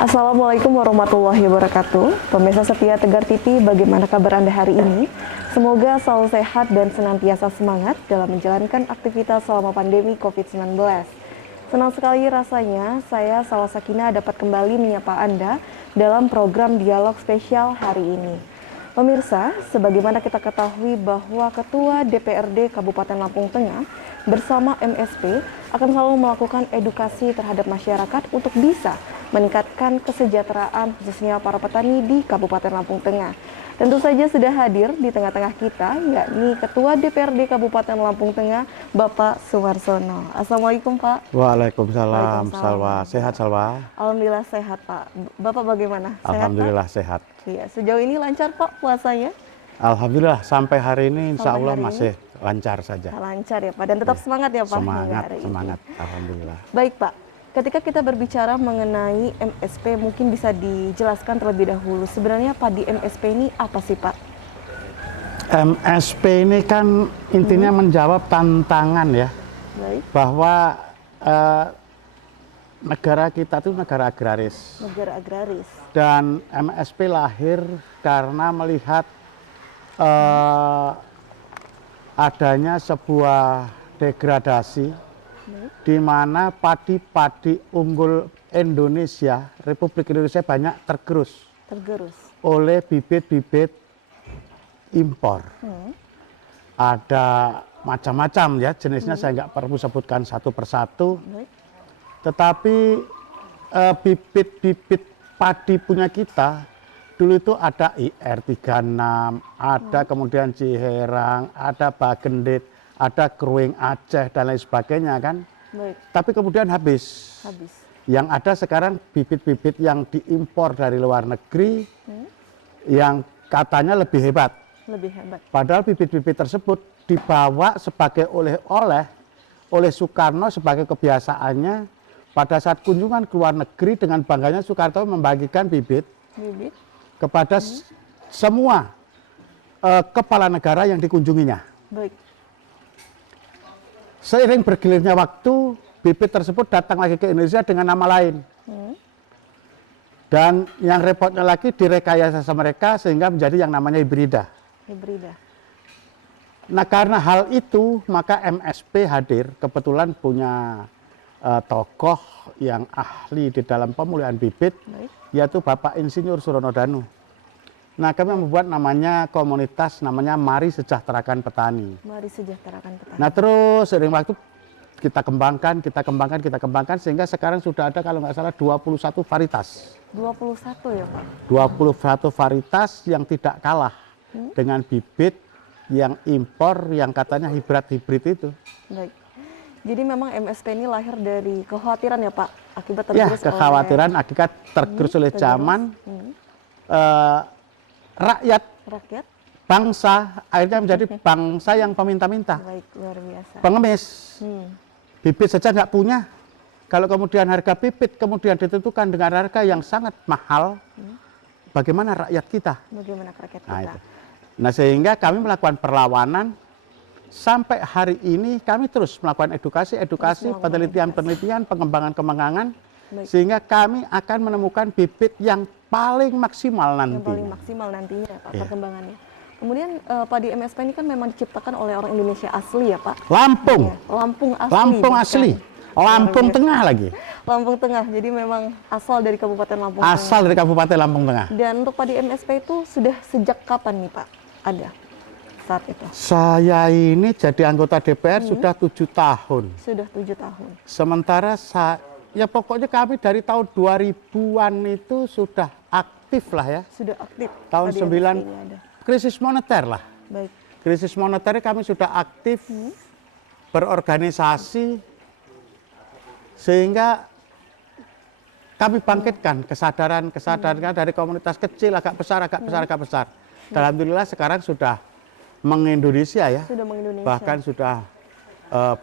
Assalamualaikum warahmatullahi wabarakatuh. Pemirsa setia Tegar TV, bagaimana kabar Anda hari ini? Semoga selalu sehat dan senantiasa semangat dalam menjalankan aktivitas selama pandemi COVID-19. Senang sekali rasanya saya Salwa Sakinah dapat kembali menyapa Anda dalam program dialog spesial hari ini. Pemirsa, sebagaimana kita ketahui bahwa Ketua DPRD Kabupaten Lampung Tengah bersama MSP akan selalu melakukan edukasi terhadap masyarakat untuk bisa meningkatkan kesejahteraan khususnya para petani di Kabupaten Lampung Tengah. Tentu saja sudah hadir di tengah-tengah kita, yakni Ketua DPRD Kabupaten Lampung Tengah, Bapak Sumarsono. Assalamualaikum Pak. Waalaikumsalam, Salwa. Sehat, Salwa? Alhamdulillah sehat Pak. Bapak bagaimana? Alhamdulillah sehat. Iya, sejauh ini lancar Pak puasanya? Alhamdulillah sampai hari ini insya Allah masih lancar saja. Lancar ya Pak, dan tetap semangat ya Pak? Semangat, Alhamdulillah. Baik Pak. Ketika kita berbicara mengenai MSP, mungkin bisa dijelaskan terlebih dahulu. Sebenarnya Padi MSP ini apa sih Pak? MSP ini kan intinya menjawab tantangan ya. Baik. Bahwa negara kita itu negara agraris. Negara agraris. Dan MSP lahir karena melihat adanya sebuah degradasi di mana padi-padi unggul Indonesia, Republik Indonesia banyak tergerus oleh bibit-bibit impor. Ada macam-macam ya jenisnya, saya nggak perlu sebutkan satu persatu. Tetapi bibit-bibit padi punya kita dulu itu ada IR36, ada kemudian Ciherang, ada Bagendit, ada Kruing Aceh dan lain sebagainya kan. Baik. Tapi kemudian habis. Yang ada sekarang bibit-bibit yang diimpor dari luar negeri yang katanya lebih hebat. Padahal bibit-bibit tersebut dibawa sebagai oleh-oleh oleh Soekarno sebagai kebiasaannya pada saat kunjungan ke luar negeri. Dengan bangganya Soekarno membagikan bibit kepada semua kepala negara yang dikunjunginya. Baik. Seiring bergilirnya waktu, bibit tersebut datang lagi ke Indonesia dengan nama lain. Dan yang repotnya lagi direkayasa sama mereka sehingga menjadi yang namanya hibrida. Nah karena hal itu maka MSP hadir, kebetulan punya tokoh yang ahli di dalam pemulihan bibit, yaitu Bapak Insinyur Surono Danu. Nah kami membuat namanya komunitas, namanya Mari Sejahterakan Petani. Nah terus seiring waktu kita kembangkan sehingga sekarang sudah ada kalau nggak salah 21 varietas. 21 ya Pak? 21 varietas yang tidak kalah dengan bibit yang impor yang katanya hibrid itu. Baik. Jadi memang MSP ini lahir dari kekhawatiran ya Pak? Akibat tergerus kekhawatiran akibat tergerus oleh zaman. Rakyat, bangsa akhirnya menjadi bangsa yang peminta-minta. Baik, luar biasa. Pengemis. Bibit saja nggak punya. Kalau kemudian harga bibit kemudian ditentukan dengan harga yang sangat mahal, bagaimana rakyat kita? Nah sehingga kami melakukan perlawanan sampai hari ini kami terus melakukan edukasi, penelitian, pengembangan, sehingga kami akan menemukan bibit yang paling maksimal nantinya Pak, perkembangannya. Kemudian Padi MSP ini kan memang diciptakan oleh orang Indonesia asli ya Pak? Lampung asli. Lampung Tengah lagi. Lampung Tengah, jadi memang asal dari Kabupaten Lampung Tengah. Asal dari Kabupaten Lampung Tengah. Dan untuk Padi MSP itu sudah sejak kapan nih Pak ada saat itu? Saya ini jadi anggota DPR sudah 7 tahun. Sudah 7 tahun. Sementara ya pokoknya kami dari tahun 2000-an itu sudah aktif lah ya. Sudah aktif. Tahun 9 krisis moneter lah. Baik. Krisis moneter kami sudah aktif berorganisasi sehingga kami bangkitkan kesadaran dari komunitas kecil agak besar. Dan alhamdulillah sekarang sudah mengindonesia ya. Bahkan sudah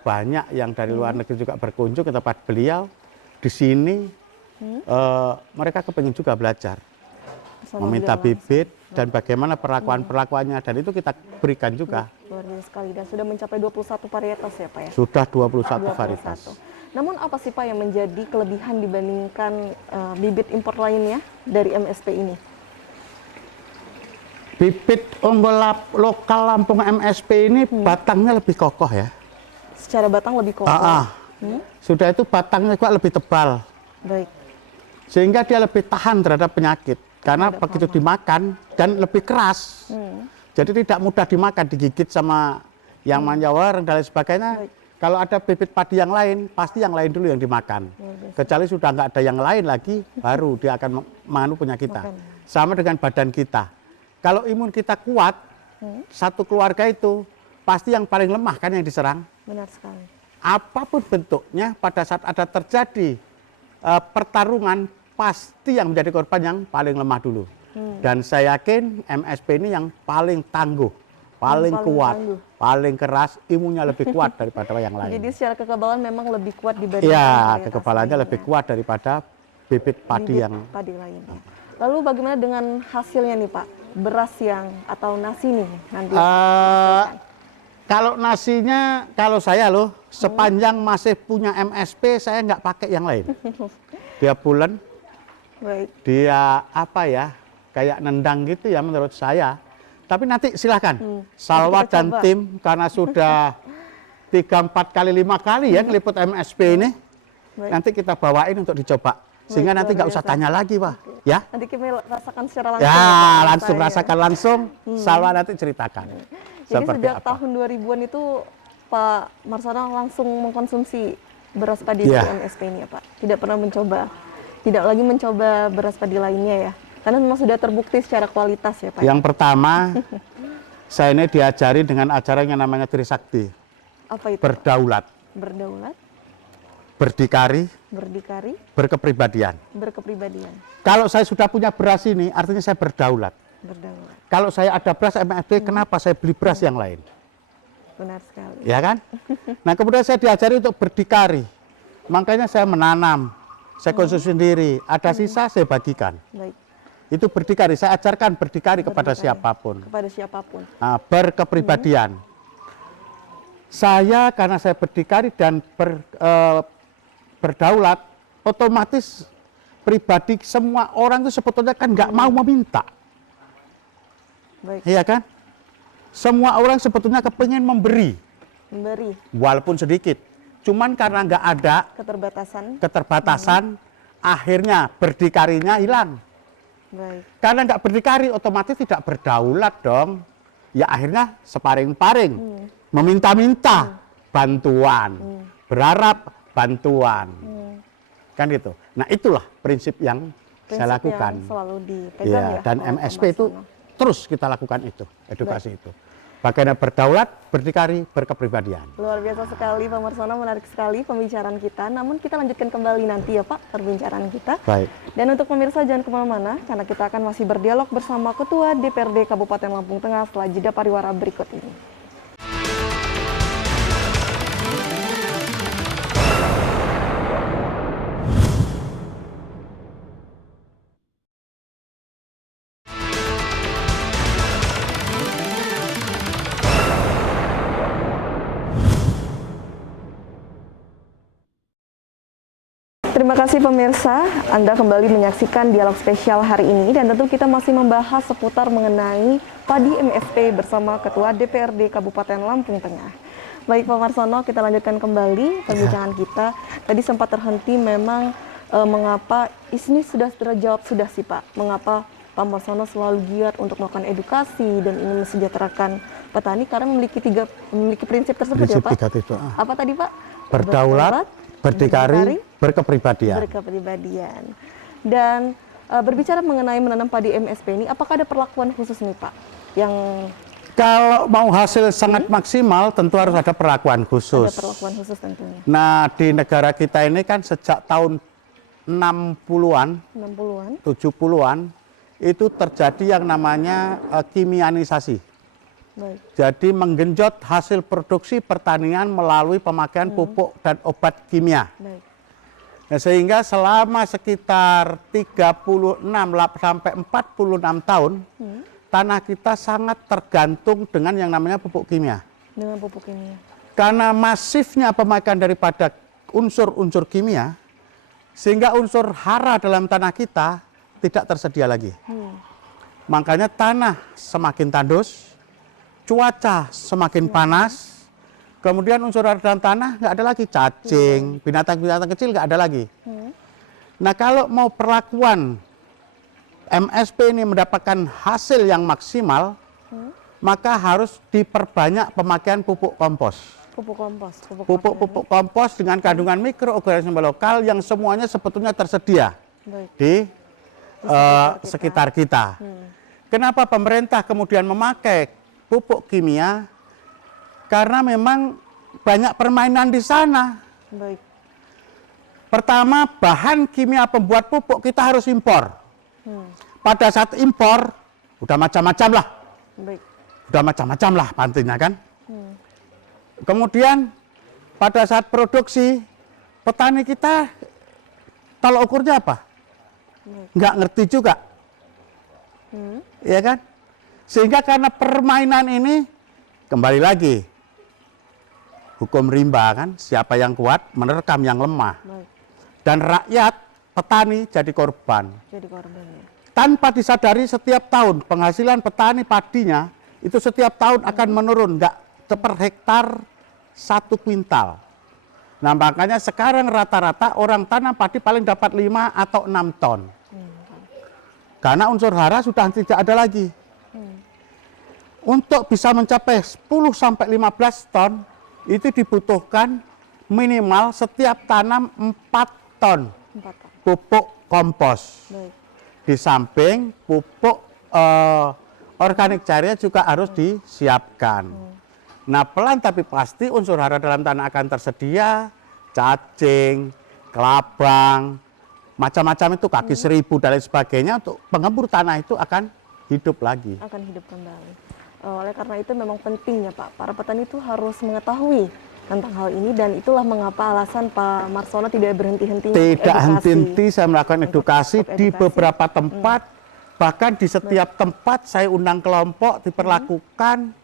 banyak yang dari luar negeri juga berkunjung ke tempat beliau. Di sini mereka kepengen juga belajar, meminta bibit dan bagaimana perlakuannya, dan itu kita berikan juga. Luar biasa sekali, dan sudah mencapai 21 varietas ya Pak ya? Sudah 21 varietas. Namun apa sih Pak yang menjadi kelebihan dibandingkan bibit impor lainnya dari MSP ini? Bibit unggul lokal Lampung MSP ini batangnya lebih kokoh ya. Secara batang lebih kokoh. Sudah itu batangnya juga lebih tebal. Baik. Sehingga dia lebih tahan terhadap penyakit. Karena begitu dimakan dan lebih keras. Jadi tidak mudah dimakan, digigit sama yang manjawar dan lain sebagainya. Baik. Kalau ada bibit padi yang lain, pasti yang lain dulu yang dimakan. Kecuali sudah nggak ada yang lain lagi, baru dia akan mengandung penyakit kita. Sama dengan badan kita. Kalau imun kita kuat, satu keluarga itu pasti yang paling lemah kan yang diserang. Benar sekali. Apapun bentuknya, pada saat ada terjadi pertarungan, pasti yang menjadi korban yang paling lemah dulu. Dan saya yakin MSP ini yang paling tangguh, paling kuat, paling keras, imunnya lebih kuat daripada yang lain. Jadi secara kekebalan memang lebih kuat dibanding. Iya, kekebalannya lebih kuat daripada bibit padi yang lainnya. Lalu bagaimana dengan hasilnya nih Pak? Beras yang atau nasi nih nanti? Kalau nasinya, kalau saya loh, sepanjang masih punya MSP, saya nggak pakai yang lain. Dia bulan, dia apa ya, kayak nendang gitu ya menurut saya. Tapi nanti silahkan, Salwa dan tim, karena sudah 3, 4 kali, 5 kali ya ngeliput MSP ini, nanti kita bawain untuk dicoba. Sehingga nanti nggak usah tanya lagi, Pak. Ya? Nanti kita rasakan secara langsung. Ya, langsung rasakan langsung. Salwa nanti ceritakan. Jadi sejak tahun 2000-an itu Pak Marsono langsung mengkonsumsi beras padi dari MSP ini ya Pak? Tidak pernah mencoba, tidak lagi mencoba beras padi lainnya ya? Karena memang sudah terbukti secara kualitas ya Pak? Yang pertama, saya ini diajari dengan ajaran yang namanya Trisakti. Apa itu? Berdaulat. Berdaulat. Berdikari. Berdikari. Berkepribadian. Berkepribadian. Kalau saya sudah punya beras ini, artinya saya berdaulat. Berdaulat. Kalau saya ada beras MSP, kenapa saya beli beras yang lain? Benar sekali. Ya kan? Nah kemudian saya diajari untuk berdikari. Makanya saya menanam, saya konsumsi sendiri. Ada sisa saya bagikan. Baik. Itu berdikari. Saya ajarkan berdikari kepada siapapun. Kepada siapapun. Nah, berkepribadian. Saya karena saya berdikari dan berdaulat, otomatis pribadi semua orang itu sebetulnya kan nggak mau meminta. Baik. Iya kan? Semua orang sebetulnya kepingin memberi. Memberi. Walaupun sedikit. Cuman karena nggak ada keterbatasan, akhirnya berdikarinya hilang. Baik. Karena nggak berdikari, otomatis tidak berdaulat dong. Ya akhirnya separing-paring, meminta-minta bantuan, berharap bantuan. Kan gitu. Nah itulah prinsip yang saya lakukan. Yang selalu dipegang ya. Dan MSP itu terus kita lakukan itu, edukasi itu. Bagaimana berdaulat, berdikari, berkepribadian. Luar biasa sekali Pak Marsono, menarik sekali pembicaraan kita. Namun kita lanjutkan kembali nanti ya Pak, perbincangan kita. Baik. Dan untuk pemirsa jangan kemana-mana, karena kita akan masih berdialog bersama Ketua DPRD Kabupaten Lampung Tengah setelah jeda pariwara berikut ini. Terima kasih pemirsa, Anda kembali menyaksikan dialog spesial hari ini dan tentu kita masih membahas seputar mengenai padi MSP bersama Ketua DPRD Kabupaten Lampung Tengah. Baik Pak Marsono, kita lanjutkan kembali perbincangan kita. Tadi sempat terhenti memang mengapa, ini sudah terjawab sudah sih Pak, mengapa Pak Marsono selalu giat untuk melakukan edukasi dan ingin mensejahterakan petani karena memiliki prinsip tersebut ya Pak? Apa tadi Pak? Berdaulat, berdikari, berkepribadian. Berkepribadian. Dan berbicara mengenai menanam padi MSP ini, apakah ada perlakuan khusus nih Pak? Yang kalau mau hasil sangat maksimal, tentu harus ada perlakuan khusus. Ada perlakuan khusus tentunya. Nah, di negara kita ini kan sejak tahun 60-an, 70-an, itu terjadi yang namanya kimianisasi. Baik. Jadi menggenjot hasil produksi pertanian melalui pemakaian pupuk dan obat kimia. Baik. Nah, sehingga selama sekitar 36 sampai 46 tahun, tanah kita sangat tergantung dengan yang namanya pupuk kimia. Dengan pupuk kimia. Karena masifnya pemakaian daripada unsur-unsur kimia, sehingga unsur hara dalam tanah kita tidak tersedia lagi. Makanya tanah semakin tandus, cuaca semakin panas, kemudian unsur hara dalam tanah nggak ada lagi, cacing, binatang-binatang kecil nggak ada lagi. Nah kalau mau perlakuan MSP ini mendapatkan hasil yang maksimal, maka harus diperbanyak pemakaian pupuk kompos. Pupuk kompos dengan kandungan mikroorganisme lokal yang semuanya sebetulnya tersedia di sekitar kita. Kenapa pemerintah kemudian memakai pupuk kimia? Karena memang banyak permainan di sana. Pertama, bahan kimia pembuat pupuk kita harus impor. Pada saat impor, udah macam-macam lah. Udah macam-macam lah pantinya kan. Kemudian pada saat produksi, petani kita tolak ukurnya apa? Nggak ngerti juga. Ya kan? Sehingga karena permainan ini, kembali lagi, hukum rimba kan, siapa yang kuat menerkam yang lemah. Dan rakyat, petani jadi korban. Tanpa disadari setiap tahun penghasilan petani padinya itu setiap tahun akan menurun, nggak per hektar 1 kuintal. Nah makanya sekarang rata-rata orang tanam padi paling dapat 5 atau 6 ton. Karena unsur hara sudah tidak ada lagi. Untuk bisa mencapai 10-15 ton itu dibutuhkan minimal setiap tanam 4 ton pupuk kompos. Di samping pupuk organik cairnya juga harus disiapkan. Nah pelan tapi pasti unsur hara dalam tanah akan tersedia, cacing, kelabang, macam-macam itu kaki seribu dan lain sebagainya, untuk pengembur tanah itu akan hidup lagi. Akan hidup kembali. Oleh karena itu memang pentingnya Pak, para petani itu harus mengetahui tentang hal ini, dan itulah mengapa alasan Pak Marsono tidak berhenti-hentinya. Tidak henti-henti saya melakukan edukasi di beberapa tempat, bahkan di setiap tempat saya undang kelompok, diperlakukan,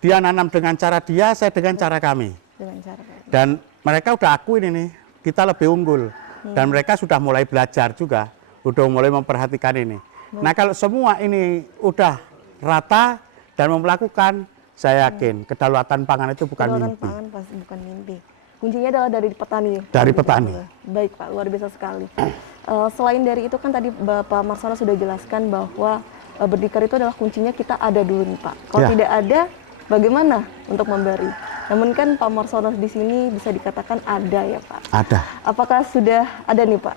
dia nanam dengan cara dia, saya dengan cara kami. Dan mereka udah akuin ini, kita lebih unggul. Dan mereka sudah mulai belajar juga, udah mulai memperhatikan ini. Nah kalau semua ini udah rata dan melakukan, saya yakin kedaulatan pangan itu bukan mimpi. Pangan pasti bukan mimpi. Kuncinya adalah dari petani. Dari petani. Baik Pak, luar biasa sekali. Selain dari itu kan tadi Bapak Marsono sudah jelaskan bahwa berdikar itu adalah kuncinya kita ada dulu nih Pak. Kalau tidak ada, bagaimana untuk memberi? Namun kan Pak Marsono di sini bisa dikatakan ada ya Pak. Ada. Apakah sudah ada nih Pak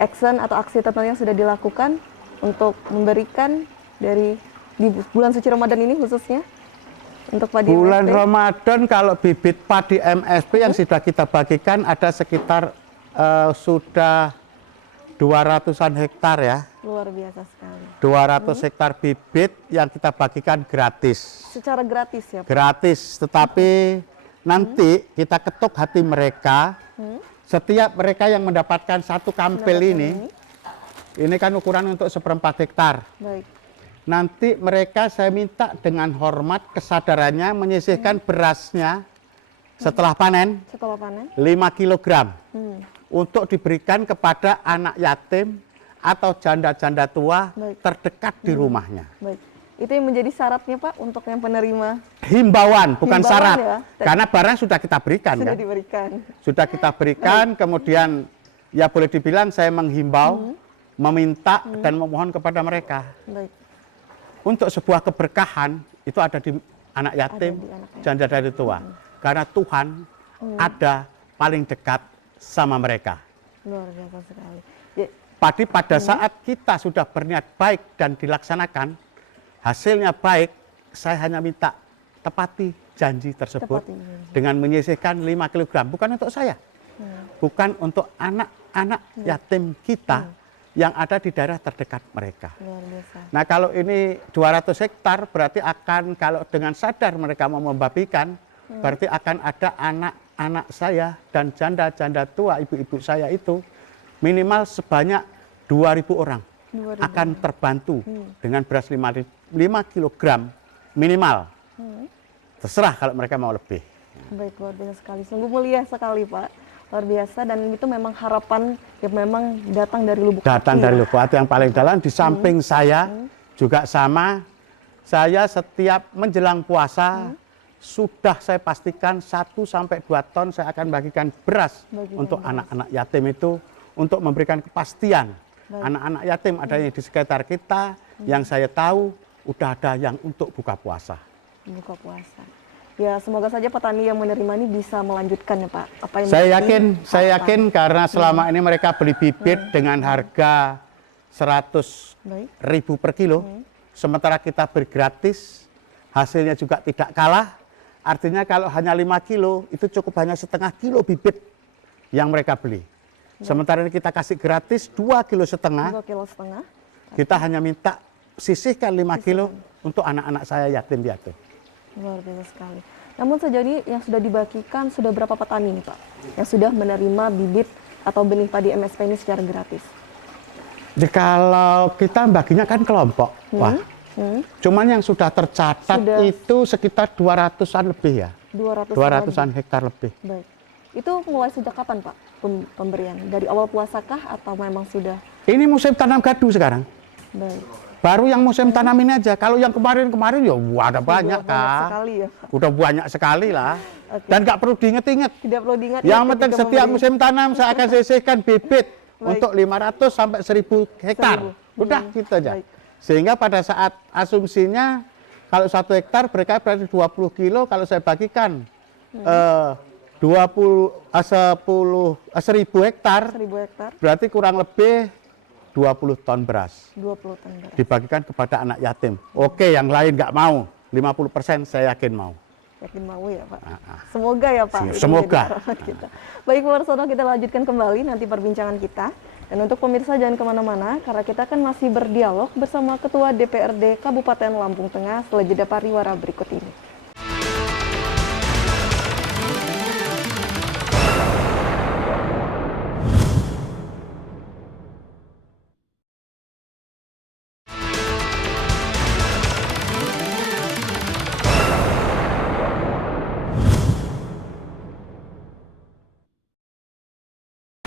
action atau aksi tertentu yang sudah dilakukan untuk memberikan dari di bulan suci Ramadan ini khususnya? Untuk padi bulan MSP? Ramadan kalau bibit padi MSP yang sudah kita bagikan ada sekitar sudah 200-an hektar ya. Luar biasa sekali. 200 hektar bibit yang kita bagikan gratis. Secara gratis ya Pak? Gratis, tetapi nanti kita ketuk hati mereka. Setiap mereka yang mendapatkan satu kampil ini kan ukuran untuk 1/4 hektar. Baik. Nanti mereka saya minta dengan hormat kesadarannya menyisihkan berasnya setelah panen, 5 kilogram untuk diberikan kepada anak yatim atau janda-janda tua terdekat di rumahnya. Baik. Itu yang menjadi syaratnya Pak untuk yang penerima? Himbauan, bukan syarat. Ya? Karena barang sudah kita berikan. Sudah kan? diberikan. Sudah kita berikan, kemudian ya boleh dibilang saya menghimbau, meminta dan memohon kepada mereka. Baik. Untuk sebuah keberkahan itu ada di anak yatim, janda dari tua. Karena Tuhan ada paling dekat sama mereka. Luar biasa sekali. Padi pada saat kita sudah berniat baik dan dilaksanakan, hasilnya baik, saya hanya minta tepati janji tersebut dengan menyisihkan 5 kg. Bukan untuk saya, bukan untuk anak-anak yatim kita yang ada di daerah terdekat mereka. Luar biasa. Nah kalau ini 200 hektar berarti akan, kalau dengan sadar mereka mau membabikan, berarti akan ada anak-anak saya dan janda-janda tua, ibu-ibu saya itu minimal sebanyak 2.000 orang akan terbantu dengan beras 5 kilogram minimal. Terserah kalau mereka mau lebih. Baik, luar biasa sekali. Sungguh mulia sekali Pak. Luar biasa, dan itu memang harapan yang memang datang dari lubuk Datang hati. dari lubuk hati yang paling dalam. Di samping saya juga sama, saya setiap menjelang puasa sudah saya pastikan 1 sampai 2 ton saya akan bagikan beras untuk anak-anak yatim itu, untuk memberikan kepastian. Anak-anak yatim adanya di sekitar kita, yang saya tahu udah ada yang untuk buka puasa. Buka puasa. Ya, semoga saja petani yang menerima ini bisa melanjutkan ya Pak. Apa yang Saya yakin karena selama ini mereka beli bibit dengan harga 100.000 per kilo, sementara kita beri gratis, hasilnya juga tidak kalah. Artinya kalau hanya 5 kilo, itu cukup hanya setengah kilo bibit yang mereka beli. Sementara ini kita kasih gratis 2,5 kilo. 2,5 kilo. Kita hanya minta sisihkan 5 kilo untuk anak-anak saya yatim piatu. Luar biasa sekali. Namun sejauh ini yang sudah dibagikan sudah berapa petani nih Pak yang sudah menerima bibit atau benih padi MSP ini secara gratis? Jadi kalau kita baginya kan kelompok, wah. Cuman yang sudah tercatat itu sekitar 200-an lebih ya. 200-an hektar lebih. Baik. Itu mulai sejak kapan Pak pemberian? Dari awal puasa kah atau memang sudah? Ini musim tanam gadu sekarang. Baik. Baru yang musim tanam ini aja. Kalau yang kemarin-kemarin ya ada banyak kan. Sekali ya, Pak. Udah banyak sekali lah. Okay. Dan nggak perlu diinget-inget. Tidak perlu diingat. Yang penting setiap musim tanam saya akan sisihkan bibit untuk 500 sampai 1.000 hektar. Udah gitu aja. Baik. Sehingga pada saat asumsinya kalau 1 hektar mereka berarti 20 kilo. Kalau saya bagikan 1.000 hektar, berarti kurang lebih 20 ton beras. 20 ton beras. Dibagikan kepada anak yatim. Oke, yang lain nggak mau. 50% saya yakin mau. Yakin mau ya Pak? Semoga ya Pak. Semoga. Kita. Baik Pak Warsono, kita lanjutkan kembali nanti perbincangan kita. Dan untuk pemirsa jangan kemana-mana, karena kita akan masih berdialog bersama Ketua DPRD Kabupaten Lampung Tengah setelah jeda pariwara berikut ini.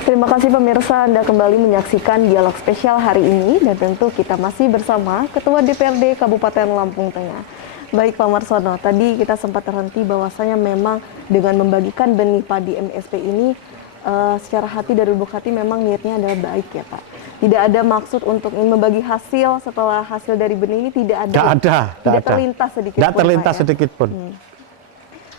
Terima kasih pemirsa, Anda kembali menyaksikan dialog spesial hari ini, dan tentu kita masih bersama Ketua DPRD Kabupaten Lampung Tengah. Baik Pak Marsono, tadi kita sempat terhenti bahwasanya memang dengan membagikan benih padi MSP ini secara hati dari lubuk hati memang niatnya adalah baik ya Pak. Tidak ada maksud untuk membagi hasil setelah hasil dari benih ini, tidak ada. Tidak terlintas sedikit pun. Tidak terlintas sedikit pun.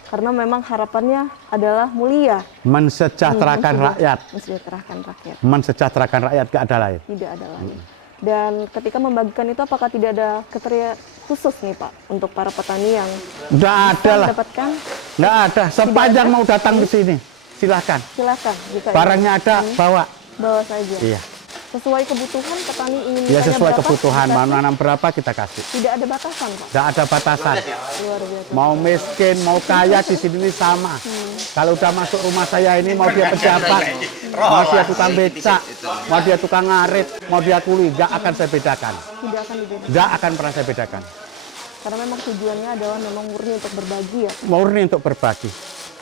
Karena memang harapannya adalah mulia. Mensejahterakan rakyat. Mensejahterakan rakyat. Mensejahterakan rakyat, tidak ada lain. Tidak ada lain. Dan ketika membagikan itu apakah tidak ada kriteria khusus nih Pak untuk para petani yang tidak ada lah. Mendapatkan? Tidak ada. Sepanjang mau datang ke sini, silakan. Silakan. Barangnya ada, bawa. Bawa saja. Iya. Sesuai kebutuhan petani ingin. Ya sesuai kebutuhan, mau nanam berapa kita kasih. Tidak ada batasan Pak. Tidak ada batasan. Luar biasa. Mau miskin, mau kaya di sini sama. Kalau udah masuk rumah saya ini, mau dia pejabat, mau dia tukang becak, mau dia tukang ngarit, mau dia kuli, tidak akan saya bedakan. Tidak akan dibedakan. Tidak akan pernah saya bedakan. Karena memang tujuannya adalah memang murni untuk berbagi ya. Murni untuk berbagi.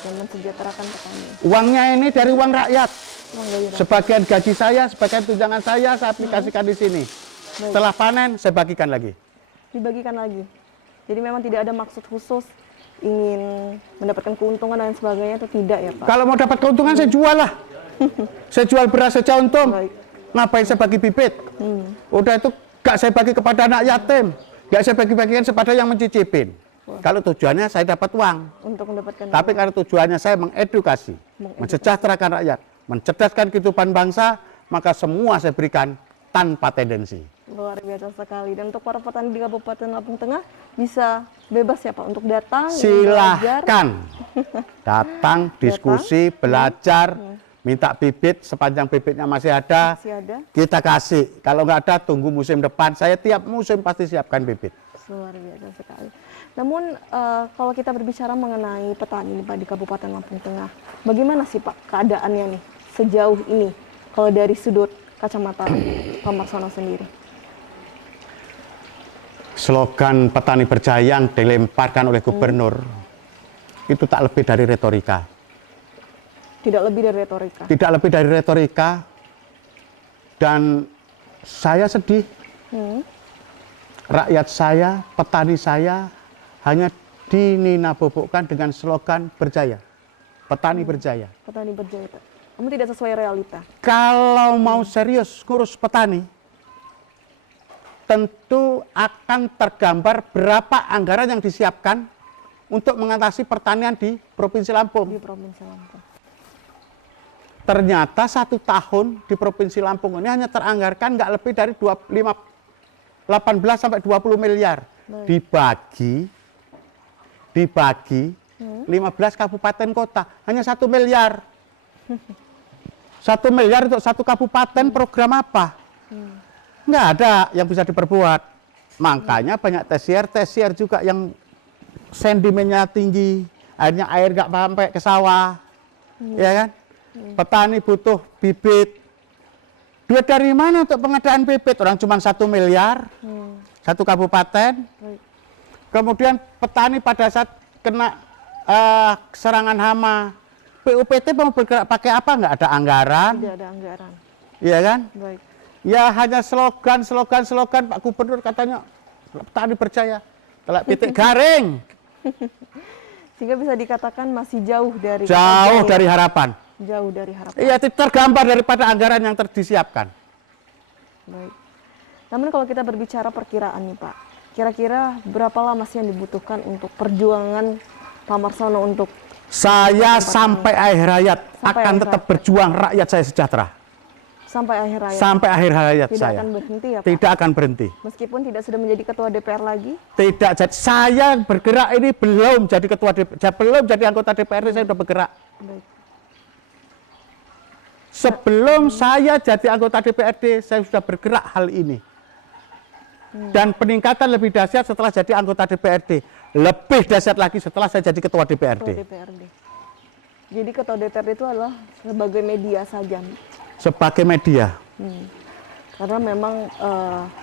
Dan mensejahterakan petani. Uangnya ini dari uang rakyat. Sebagian gaji saya, sebagian tunjangan saya aplikasikan di sini. Baik. Setelah panen, saya bagikan lagi. Dibagikan lagi. Jadi memang tidak ada maksud khusus ingin mendapatkan keuntungan dan sebagainya, itu tidak ya Pak? Kalau mau dapat keuntungan, saya jual lah. Saya jual beras saja untung. Baik. Ngapain saya bagi bibit? Udah itu gak saya bagi kepada anak yatim. Gak saya bagi-bagikan kepada yang mencicipin. Kalau tujuannya saya dapat uang. Untuk mendapatkan Tapi uang. kalau tujuannya saya mengedukasi, mensejahterakan rakyat, mencerdaskan kehidupan bangsa, maka semua saya berikan tanpa tendensi. Luar biasa sekali. Dan untuk para petani di Kabupaten Lampung Tengah bisa bebas ya Pak untuk datang, silahkan datang, diskusi, belajar, minta bibit, sepanjang bibitnya masih ada, kita kasih. Kalau nggak ada, tunggu musim depan. Saya tiap musim pasti siapkan bibit. Luar biasa sekali. Namun kalau kita berbicara mengenai petani Pak di Kabupaten Lampung Tengah, bagaimana sih Pak keadaannya nih sejauh ini kalau dari sudut kacamata Pak Marsono sendiri? Slogan petani berjaya yang dilemparkan oleh gubernur itu tak lebih dari retorika. Tidak lebih dari retorika. Tidak lebih dari retorika. Dan saya sedih. Rakyat saya, petani saya hanya dinina-bobokkan dengan slogan berjaya. Petani berjaya. Petani berjaya, Pak. Kamu tidak sesuai realita. Kalau mau serius ngurus petani, tentu akan tergambar berapa anggaran yang disiapkan untuk mengatasi pertanian di Provinsi Lampung. Di Provinsi Lampung. Ternyata 1 tahun di Provinsi Lampung ini hanya teranggarkan nggak lebih dari 18 sampai 20 miliar. Dibagi 15 kabupaten kota, hanya 1 miliar. 1 miliar untuk 1 kabupaten program apa? Nggak ada yang bisa diperbuat. Makanya banyak tersier juga yang sedimennya tinggi, akhirnya air nggak sampai ke sawah, ya kan? Petani butuh bibit. Duit dari mana untuk pengadaan bibit? Orang cuma 1 miliar, 1 kabupaten. Kemudian petani pada saat kena serangan hama, PUPT mau bergerak pakai apa? Nggak ada anggaran. Tidak ada anggaran. Iya kan? Baik. Ya hanya slogan Pak Gubernur katanya petani berjaya. Kalau titik garing. Sehingga bisa dikatakan masih jauh dari harapan. Jauh dari harapan. Iya, tergambar daripada anggaran yang disiapkan. Baik. Namun kalau kita berbicara perkiraan nih Pak, kira-kira berapa lama sih yang dibutuhkan untuk perjuangan Pak Marsono untuk saya sampai akhir hayat akan tetap berjuang, rakyat saya sejahtera. Sampai akhir hayat? Sampai akhir hayat tidak saya. Akan berhenti ya Pak? Tidak akan berhenti. Meskipun tidak sudah menjadi ketua DPR lagi? Tidak, saya bergerak ini belum jadi ketua DPR, belum jadi anggota DPRD, saya sudah bergerak. Baik. Sebelum saya jadi anggota DPRD, saya sudah bergerak hal ini. Dan peningkatan lebih dahsyat setelah jadi anggota DPRD. Lebih dahsyat lagi setelah saya jadi ketua DPRD. Ketua DPRD. Jadi ketua DPRD itu adalah sebagai media saja? Sebagai media. Karena memang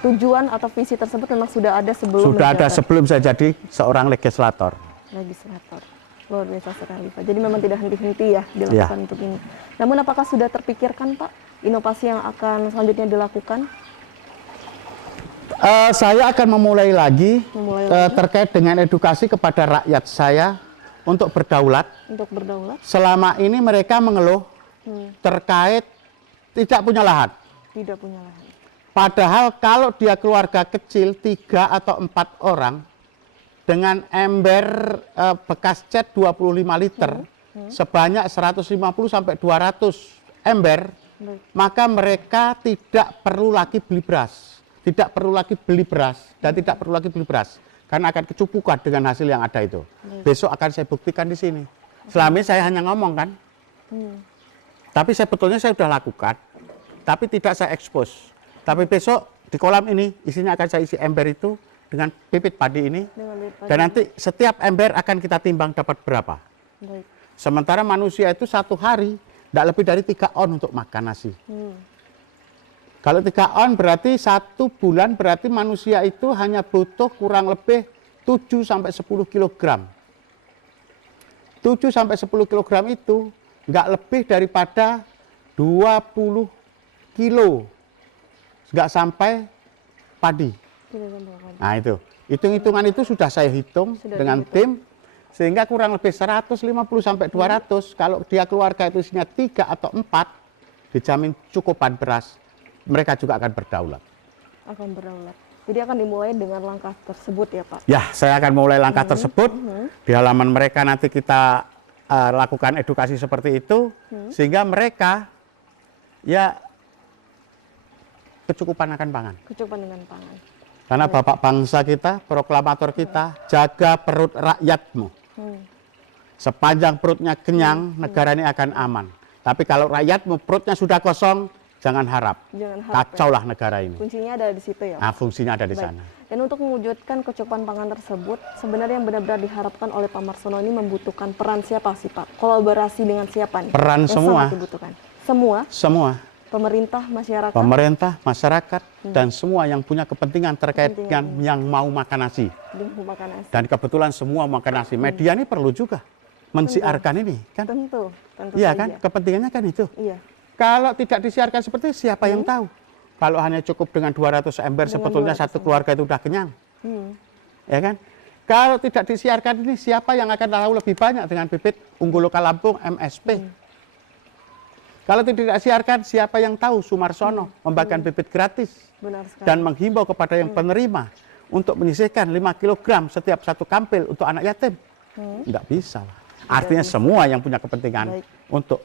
tujuan atau visi tersebut memang sudah ada sebelum sebelum saya jadi seorang legislator. Luar biasa sekali Pak. Jadi memang tidak henti-henti ya dilakukan untuk ini. Namun apakah sudah terpikirkan Pak inovasi yang akan selanjutnya dilakukan? Saya akan memulai lagi terkait dengan edukasi kepada rakyat saya untuk berdaulat. Untuk berdaulat. Selama ini mereka mengeluh terkait tidak punya lahan. Tidak punya lahan. Padahal kalau dia keluarga kecil 3 atau 4 orang dengan ember bekas cat 25 liter sebanyak 150 sampai 200 ember, maka mereka tidak perlu lagi beli beras. Tidak perlu lagi beli beras dan tidak perlu lagi beli beras karena akan kecukupan dengan hasil yang ada itu. Besok akan saya buktikan di sini. Selama ini saya hanya ngomong kan, tapi sebetulnya saya sudah lakukan, tapi tidak saya expose. Tapi besok di kolam ini isinya akan saya isi ember itu dengan bibit padi ini, dan nanti setiap ember akan kita timbang dapat berapa. Baik. Sementara manusia itu 1 hari tidak lebih dari 3 on untuk makan nasi. Kalau 3 on berarti 1 bulan berarti manusia itu hanya butuh kurang lebih 7 sampai 10 kg. 7 sampai 10 kg itu nggak lebih daripada 20 kilo. Nggak sampai padi. Nah itu, hitung-hitungan itu sudah saya hitung dengan tim, sehingga kurang lebih 150 sampai 200, kalau dia keluarga itu isinya 3 atau 4, dijamin cukupan beras. Mereka juga akan berdaulat. Akan berdaulat. Jadi akan dimulai dengan langkah tersebut ya Pak? Ya, saya akan mulai langkah tersebut. Di halaman mereka nanti kita lakukan edukasi seperti itu, sehingga mereka ya kecukupan akan pangan. Kecukupan dengan pangan. Karena Bapak bangsa kita, proklamator kita, jaga perut rakyatmu. Sepanjang perutnya kenyang, negara ini akan aman. Tapi kalau rakyatmu perutnya sudah kosong, jangan harap. Kacaulah negara ini. Kuncinya ada di situ ya Pak? Nah, fungsinya ada di sana. Dan untuk mewujudkan kecukupan pangan tersebut, sebenarnya yang benar-benar diharapkan oleh Pak Marsono ini membutuhkan peran siapa sih Pak? Kolaborasi dengan siapa nih? Peran semua. Dibutuhkan. Semua? Semua. Pemerintah, masyarakat? Pemerintah, masyarakat, dan semua yang punya kepentingan terkait dengan yang mau makan nasi. Makan nasi. Dan kebetulan semua makan nasi. Media ini perlu juga. mensiarkan ini kan? Tentu Iya saja. kan, kepentingannya kan itu. Iya. Kalau tidak disiarkan seperti itu, siapa yang tahu? Kalau hanya cukup dengan 200 ember, Dengan sebetulnya 200 satu keluarga itu udah kenyang. Hmm. Ya kan? Kalau tidak disiarkan ini, siapa yang akan tahu lebih banyak dengan bibit Unggul Lokal Lampung MSP? Kalau tidak disiarkan, siapa yang tahu Sumarsono membagikan bibit gratis Benar sekali. dan menghimbau kepada yang penerima untuk menyisihkan 5 kg setiap satu kampil untuk anak yatim? Enggak bisa lah. Artinya semua yang punya kepentingan Baik. untuk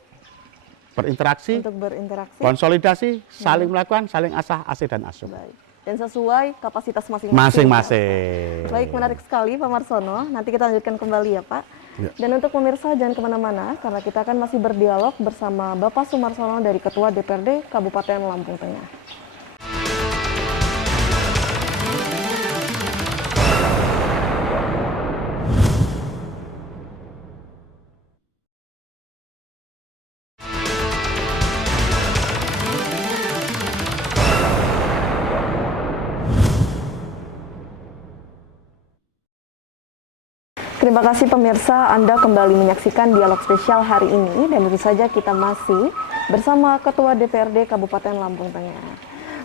berinteraksi, Untuk berinteraksi. konsolidasi, saling melakukan, saling asah, asih dan asuh. Baik. Dan sesuai kapasitas masing-masing. Masing-masing. Baik, menarik sekali Pak Marsono. Nanti kita lanjutkan kembali ya Pak. Ya. Dan untuk pemirsa jangan kemana-mana, karena kita akan masih berdialog bersama Bapak Sumarsono dari Ketua DPRD Kabupaten Lampung Tengah. Terima kasih pemirsa, Anda kembali menyaksikan dialog spesial hari ini dan tentu saja kita masih bersama Ketua DPRD Kabupaten Lampung Tengah.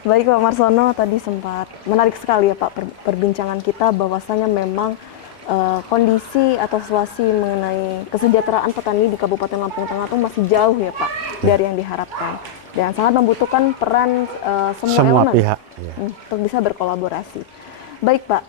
Baik Pak Marsono, tadi sempat menarik sekali ya Pak perbincangan kita bahwasanya memang kondisi atau situasi mengenai kesejahteraan petani di Kabupaten Lampung Tengah itu masih jauh ya Pak dari yang diharapkan dan sangat membutuhkan peran semua elemen pihak ya. untuk bisa berkolaborasi. Baik Pak,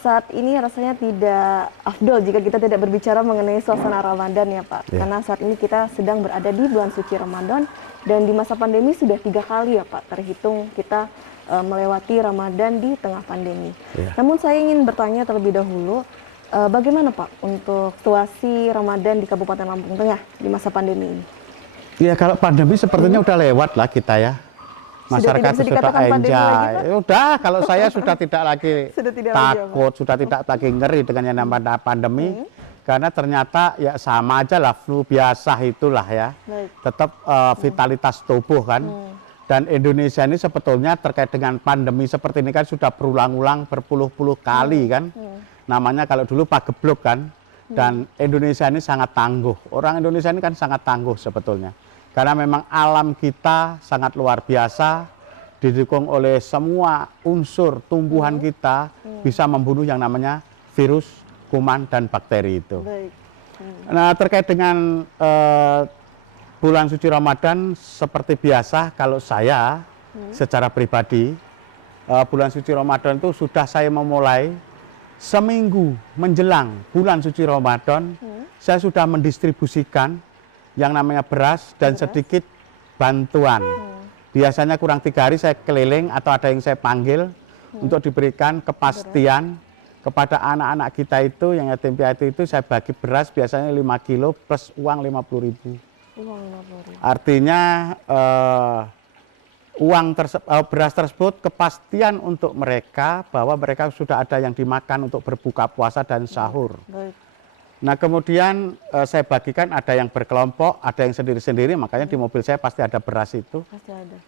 saat ini rasanya tidak afdol jika kita tidak berbicara mengenai suasana Ramadan ya Pak. Ya. Karena saat ini kita sedang berada di bulan suci Ramadan dan di masa pandemi sudah 3 kali ya Pak terhitung kita melewati Ramadan di tengah pandemi. Ya. Namun saya ingin bertanya terlebih dahulu, bagaimana Pak untuk situasi Ramadan di Kabupaten Lampung Tengah di masa pandemi ini? Ya kalau pandemi sepertinya udah lewat lah kita ya. Masyarakat tidak bisa sudah dikatakan pandemi lagi, enjoy. Pak? Udah, kalau saya sudah tidak lagi Sudah tidak lagi, ya, Pak? takut, sudah tidak lagi ngeri dengan yang namanya pandemi. Karena ternyata ya sama aja lah flu biasa itulah ya. Baik. Tetap vitalitas tubuh kan. Dan Indonesia ini sebetulnya terkait dengan pandemi seperti ini kan sudah berulang-ulang berpuluh-puluh kali kan. Namanya kalau dulu pagebluk kan. Dan Indonesia ini sangat tangguh. Orang Indonesia ini kan sangat tangguh sebetulnya. Karena memang alam kita sangat luar biasa, didukung oleh semua unsur tumbuhan kita bisa membunuh yang namanya virus, kuman, dan bakteri itu. Baik. Nah terkait dengan bulan suci Ramadan seperti biasa kalau saya secara pribadi, bulan suci Ramadan itu sudah saya memulai seminggu menjelang bulan suci Ramadan, saya sudah mendistribusikan yang namanya beras dan sedikit bantuan. Biasanya kurang 3 hari saya keliling atau ada yang saya panggil untuk diberikan kepastian kepada anak-anak kita itu yang yatim piatu itu saya bagi beras biasanya 5 kilo plus uang 50.000. Uang 50.000. Artinya beras tersebut kepastian untuk mereka bahwa mereka sudah ada yang dimakan untuk berbuka puasa dan sahur. Baik. Nah kemudian saya bagikan ada yang berkelompok, ada yang sendiri-sendiri, makanya di mobil saya pasti ada beras itu. Pasti ada.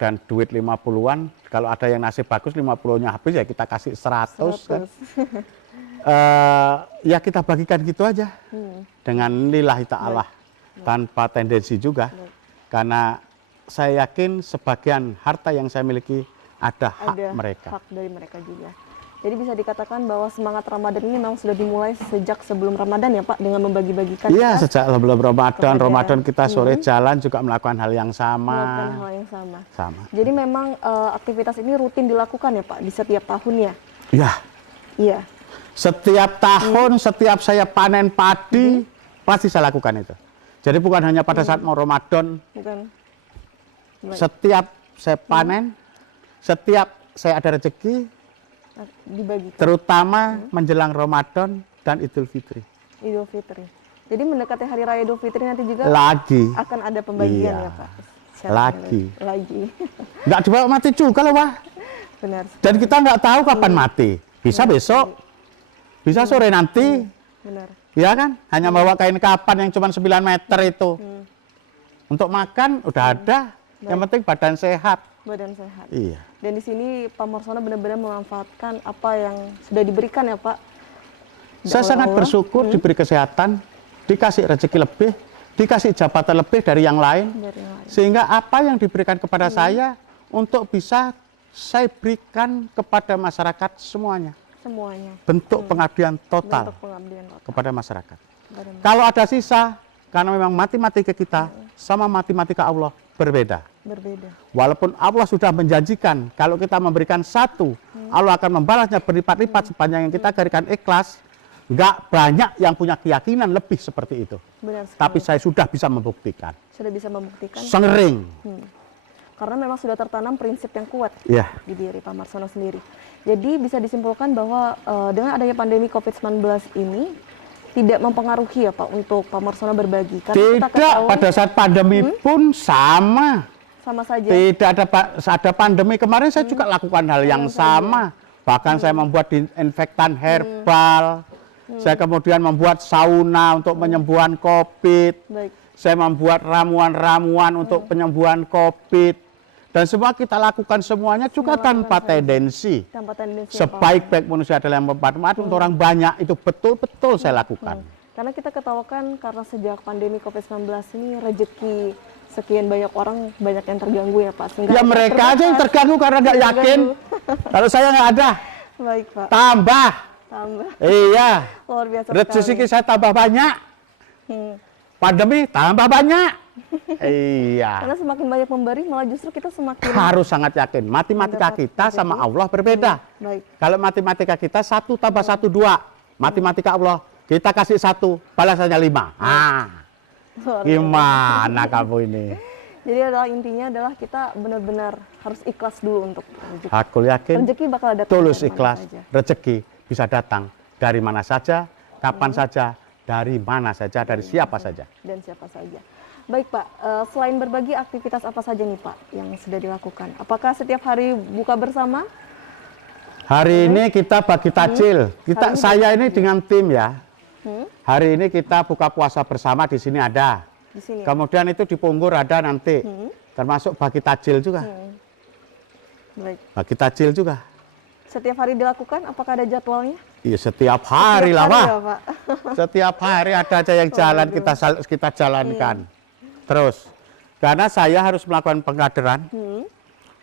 Dan duit 50-an, kalau ada yang nasib bagus 50-nya habis ya kita kasih 100. Kan. Ya kita bagikan gitu aja, dengan lillahi ta'ala, tanpa tendensi juga. Karena saya yakin sebagian harta yang saya miliki ada hak mereka. Hak dari mereka juga. Jadi bisa dikatakan bahwa semangat Ramadan ini memang sudah dimulai sejak sebelum Ramadan ya Pak, dengan membagi-bagikan. Iya, sejak sebelum Ramadan, kepada, Ramadan kita sore jalan juga melakukan hal yang sama. Melakukan hal yang sama. Sama. Jadi memang aktivitas ini rutin dilakukan ya Pak di setiap tahunnya. Iya. Iya. Setiap tahun, setiap saya panen padi, pasti saya lakukan itu. Jadi bukan hanya pada saat mau Ramadan. Bukan. Baik. Setiap saya panen, setiap saya ada rezeki, Dibagikan. terutama menjelang Ramadan dan Idul Fitri. Idul Fitri. Jadi mendekati hari raya Idul Fitri nanti juga Lagi. akan ada pembagian Iya. ya Pak. Lagi. Nggak dibawa mati juga loh, Wah. Benar. Dan kita nggak tahu kapan mati. Bisa besok, bisa sore nanti. Benar. Ya kan? Hanya bawa kain kapan yang cuma 9 meter itu. Untuk makan udah ada. Yang penting badan sehat. Badan sehat. Iya. Dan di sini Pak Marsono benar-benar memanfaatkan apa yang sudah diberikan ya Pak. Saya sangat bersyukur diberi kesehatan, dikasih rezeki lebih, dikasih jabatan lebih dari yang lain. Sehingga apa yang diberikan kepada saya untuk bisa saya berikan kepada masyarakat semuanya. Bentuk pengabdian total kepada masyarakat. Kalau ada sisa, karena memang matematika kita sama matematika Allah berbeda. Walaupun Allah sudah menjanjikan kalau kita memberikan satu, Allah akan membalasnya berlipat-lipat sepanjang yang kita berikan ikhlas. Nggak banyak yang punya keyakinan lebih seperti itu. Tapi saya sudah bisa membuktikan. Sudah bisa membuktikan? Sering. Karena memang sudah tertanam prinsip yang kuat di diri Pak Marsono sendiri. Jadi bisa disimpulkan bahwa dengan adanya pandemi COVID-19 ini tidak mempengaruhi ya Pak untuk Pak Marsono berbagi. Karena tidak, kita ketahui, pada saat pandemi pun sama saja. Tidak ada pandemi kemarin saya juga lakukan hal yang sama. Bahkan saya membuat disinfektan herbal. Saya kemudian membuat sauna untuk penyembuhan COVID. Saya membuat ramuan-ramuan untuk penyembuhan COVID. Dan semua kita lakukan semuanya juga tanpa tendensi. Sebaik-baik manusia adalah yang bermanfaat untuk orang banyak, itu betul-betul saya lakukan. Karena kita ketahukan karena sejak pandemi COVID-19 ini rezeki sekian banyak orang banyak yang terganggu ya Pak. Ya mereka aja yang terganggu karena nggak yakin. Kalau saya nggak ada. Baik Pak. Tambah. Iya. Luar biasa. Rezeki saya tambah banyak. Pandemi tambah banyak. Iya. Karena semakin banyak memberi, malah justru kita semakin harus sangat yakin. Matematika kita sama Allah berbeda. Kalau matematika kita 1 tambah 1 2. Matematika Allah kita kasih 1, balasannya 5. Gimana kamu ini? Jadi adalah intinya adalah kita benar-benar harus ikhlas dulu untuk rezeki. Aku yakin. Rezeki bakal datang. Tulus ikhlas. Rezeki bisa datang dari mana saja, kapan saja, dari mana saja, dari siapa saja. Dan siapa saja. Baik Pak, selain berbagi aktivitas apa saja nih Pak yang sudah dilakukan? Apakah setiap hari buka bersama? Hari ini kita bagi takjil. Saya ini dengan tim ya. Hari ini kita buka puasa bersama di sini ada. Kemudian itu di Punggur ada nanti. Termasuk bagi takjil juga. Bagi takjil juga. Setiap hari dilakukan, apakah ada jadwalnya? Iya setiap hari lah Pak. Setiap hari ada aja yang jalan kita jalankan. Terus, karena saya harus melakukan pengkaderan,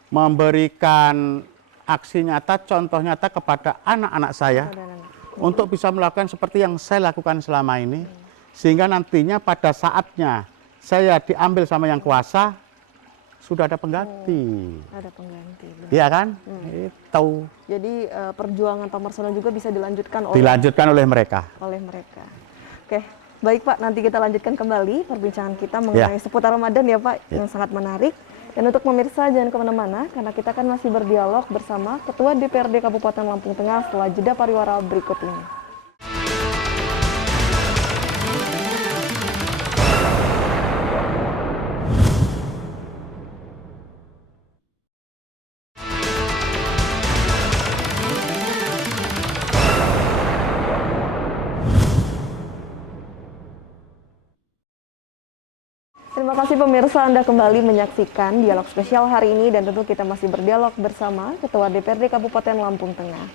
memberikan aksi nyata, contoh nyata kepada anak-anak saya, untuk bisa melakukan seperti yang saya lakukan selama ini, sehingga nantinya pada saatnya saya diambil sama yang kuasa, sudah ada pengganti. Ada pengganti. Iya kan? Itu. Jadi perjuangan Pak Marsono juga bisa dilanjutkan oleh mereka. Oke. Baik Pak, nanti kita lanjutkan kembali perbincangan kita mengenai seputar Ramadan ya Pak, yang sangat menarik. Dan untuk pemirsa jangan kemana-mana, karena kita akan masih berdialog bersama Ketua DPRD Kabupaten Lampung Tengah setelah jeda pariwara berikut ini. Terima kasih pemirsa, Anda kembali menyaksikan dialog spesial hari ini dan tentu kita masih berdialog bersama Ketua DPRD Kabupaten Lampung Tengah.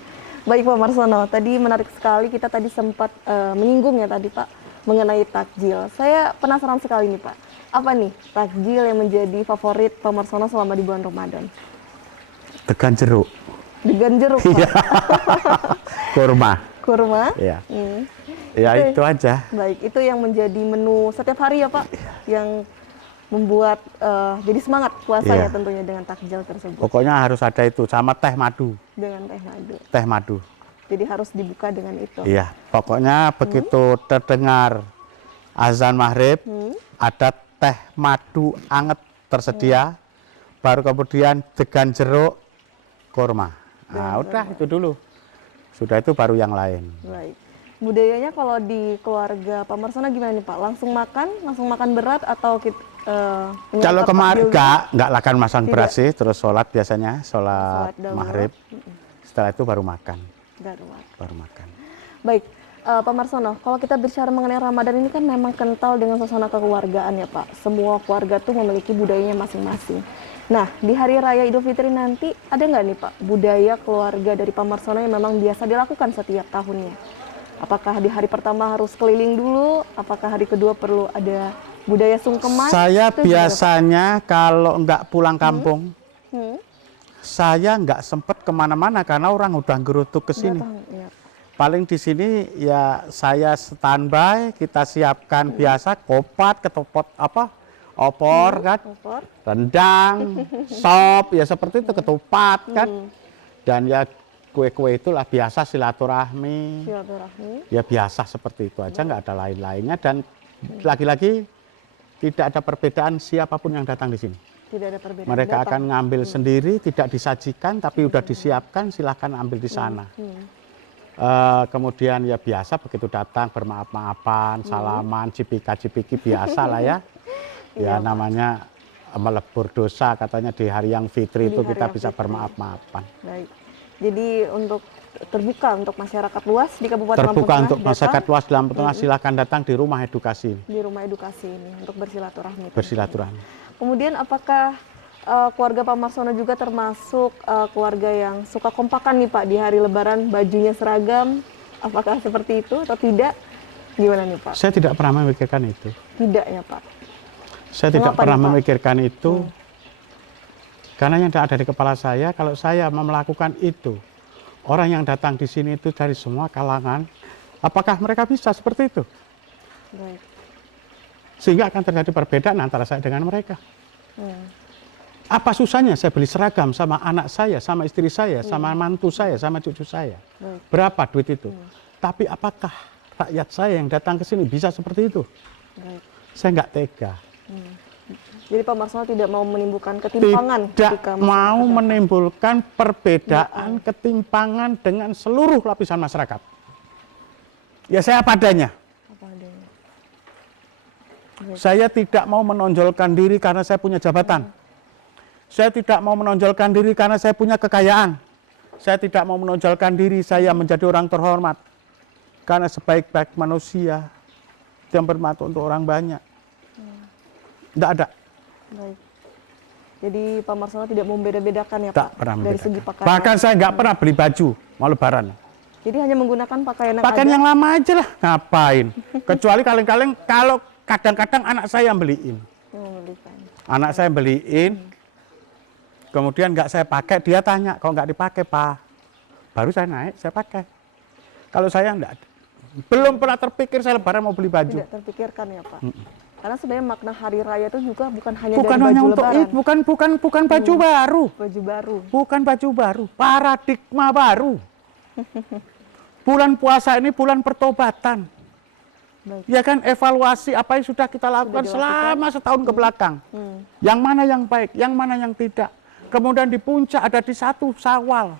Baik Pak Marsono, tadi menarik sekali kita tadi sempat menyinggung ya tadi Pak mengenai takjil. Saya penasaran sekali nih Pak, apa nih takjil yang menjadi favorit Pak Marsono selama di bulan Ramadan? Degan jeruk. Degan jeruk Pak? Kurma? Iya. Ya itu aja. Baik, itu yang menjadi menu setiap hari ya Pak, yang membuat jadi semangat puasanya tentunya dengan takjil tersebut. Pokoknya harus ada itu, sama teh madu. Dengan teh madu. Teh madu. Jadi harus dibuka dengan itu. Iya, pokoknya begitu terdengar azan maghrib, ada teh madu anget tersedia, baru kemudian degan jeruk, kurma. Nah udah itu dulu. Sudah itu baru yang lain. Baik. Budayanya kalau di keluarga Pak Marsono gimana nih Pak? Langsung makan berat atau kalau kemarin nggak lakukan makan berat sih, terus sholat biasanya, sholat maghrib. Setelah itu baru makan. Baru makan. Baik, Pak Marsono, kalau kita bicara mengenai Ramadan ini kan memang kental dengan suasana kekeluargaan ya Pak. Semua keluarga tuh memiliki budayanya masing-masing. Nah, di Hari Raya Idul Fitri nanti ada nggak nih Pak budaya keluarga dari Pak Marsono yang memang biasa dilakukan setiap tahunnya? Apakah di hari pertama harus keliling dulu? Apakah hari kedua perlu ada budaya sungkeman? Saya biasanya kalau nggak pulang kampung, saya nggak sempet kemana-mana karena orang udah gerutuk ke sini. Ya. Paling di sini ya saya standby, kita siapkan biasa kopat, ketopot apa, opor kan, rendang, sop ya seperti itu, ketupat kan, dan ya kue-kue itulah biasa silaturahmi. Ya biasa seperti itu aja, nggak ada lain-lainnya, dan lagi-lagi tidak ada perbedaan siapapun yang datang di sini. Tidak ada perbedaan. Mereka akan ngambil sendiri, tidak disajikan, tapi udah disiapkan, silahkan ambil di sana. Kemudian ya biasa begitu datang bermaaf-maafan, salaman, cipika-cipiki biasa lah ya. Ya namanya melebur dosa katanya di hari yang fitri itu kita bisa bermaaf-maafan. Baik. Jadi untuk terbuka untuk masyarakat luas di Kabupaten Lampung Terbuka Tengah, untuk masyarakat luas di Lampung Tengah, silakan datang di rumah edukasi. Di rumah edukasi ini untuk bersilaturahmi. Bersilaturahmi. Kemudian apakah keluarga Pak Marsono juga termasuk keluarga yang suka kompakan nih Pak di hari Lebaran, bajunya seragam? Apakah seperti itu atau tidak? Gimana nih Pak? Saya tidak pernah memikirkan itu. Tidak ya Pak? Saya tidak pernah memikirkan itu. Karena yang ada di kepala saya, kalau saya mau melakukan itu, orang yang datang di sini itu dari semua kalangan, apakah mereka bisa seperti itu? Baik. Sehingga akan terjadi perbedaan antara saya dengan mereka. Apa susahnya saya beli seragam sama anak saya, sama istri saya, sama mantu saya, sama cucu saya? Baik. Berapa duit itu? Tapi apakah rakyat saya yang datang ke sini bisa seperti itu? Baik. Saya nggak tega. Jadi Pak Marsono tidak mau menimbulkan ketimpangan. Tidak mau menimbulkan perbedaan, ketimpangan dengan seluruh lapisan masyarakat. Ya saya apa adanya. Saya tidak mau menonjolkan diri karena saya punya jabatan. Saya tidak mau menonjolkan diri karena saya punya kekayaan. Saya tidak mau menonjolkan diri saya menjadi orang terhormat. Karena sebaik-baik manusia yang bermanfaat untuk orang banyak. Tidak ada. Baik. Jadi Pak Marsono tidak membeda-bedakan ya tak Pak? Pernah dari segi pakaian. Bahkan saya nggak pernah beli baju mau lebaran. Jadi hanya menggunakan pakaian yang lama aja lah, ngapain? Kecuali kaleng-kaleng kalau kadang-kadang anak saya yang beliin. Anak saya beliin, kemudian nggak saya pakai, dia tanya, kalau nggak dipakai Pak, baru saya naik, saya pakai. Kalau saya enggak, belum pernah terpikir saya lebaran mau beli baju. Tidak terpikirkan ya Pak? Karena sebenarnya makna hari raya itu juga bukan hanya bukan dari hanya baju untuk lebaran. bukan baju baru. Baju baru. Bukan baju baru, paradigma baru. Bulan puasa ini bulan pertobatan. Baik. Ya kan, evaluasi apa yang sudah kita lakukan selama setahun ke belakang. Yang mana yang baik, yang mana yang tidak. Kemudian di puncak ada di 1 Syawal.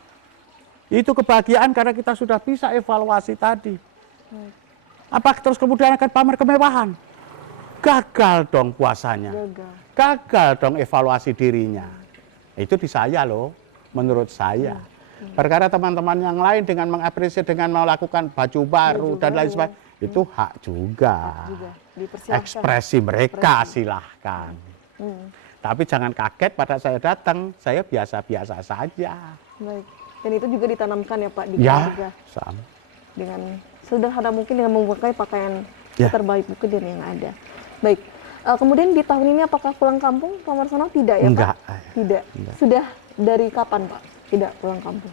Itu kebahagiaan karena kita sudah bisa evaluasi tadi. Apa terus kemudian akan pamer kemewahan? Gagal dong puasanya. Gagal dong evaluasi dirinya. Itu di saya loh, menurut saya. Perkara teman-teman yang lain dengan mengapresiasi, dengan melakukan baju baru dan lain sebagainya, itu hak juga. Ekspresi mereka silahkan. Tapi jangan kaget pada saya datang, saya biasa-biasa saja. Baik. Dan itu juga ditanamkan ya Pak di keluarga. Sama. Dengan sederhana mungkin dengan memakai pakaian terbaik mungkin yang ada. Baik. Kemudian di tahun ini apakah pulang kampung Pak Marsono? Tidak ya Enggak. Pak? Tidak. Sudah dari kapan Pak tidak pulang kampung?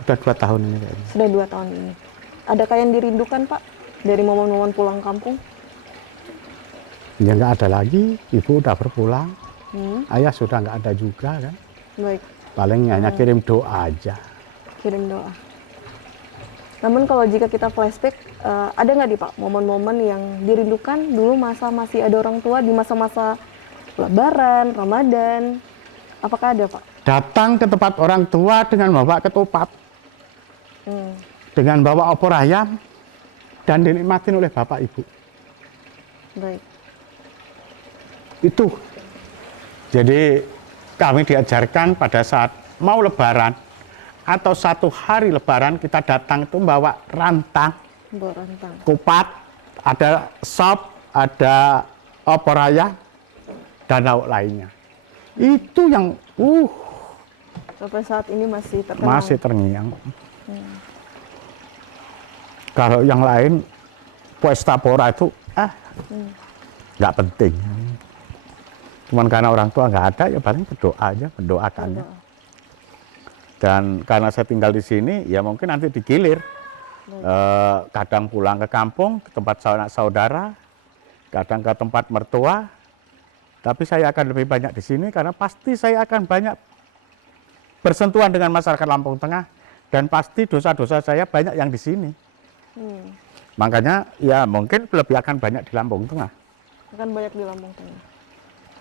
Sudah 2 tahun ini kayaknya. Sudah 2 tahun ini. Adakah yang dirindukan Pak dari momen-momen pulang kampung? Ya nggak ada lagi, ibu udah berpulang. Ayah sudah nggak ada juga kan. Baik. Paling hanya kirim doa aja. Kirim doa. Namun kalau jika kita flashback, ada nggak nih Pak momen-momen yang dirindukan dulu masa masih ada orang tua di masa-masa Lebaran, Ramadan? Apakah ada Pak? Datang ke tempat orang tua dengan bawa ketupat. Dengan bawa opor ayam dan dinikmatin oleh bapak ibu. Baik. Itu. Jadi kami diajarkan pada saat mau lebaran atau 1 hari lebaran kita datang itu membawa rantang, kupat, ada sop, ada opor ayam dan lauk lainnya. Itu yang sampai saat ini masih terkenang. Masih terngiang. Kalau yang lain Puesta Pora itu nggak penting. Cuman karena orang tua nggak ada, ya paling berdoa aja, mendoakannya. Dan karena saya tinggal di sini, ya mungkin nanti digilir. Kadang pulang ke kampung, ke tempat saudara, kadang ke tempat mertua. Tapi saya akan lebih banyak di sini karena pasti saya akan banyak bersentuhan dengan masyarakat Lampung Tengah dan pasti dosa-dosa saya banyak yang di sini. Makanya ya mungkin lebih akan banyak di Lampung Tengah. Akan banyak di Lampung Tengah.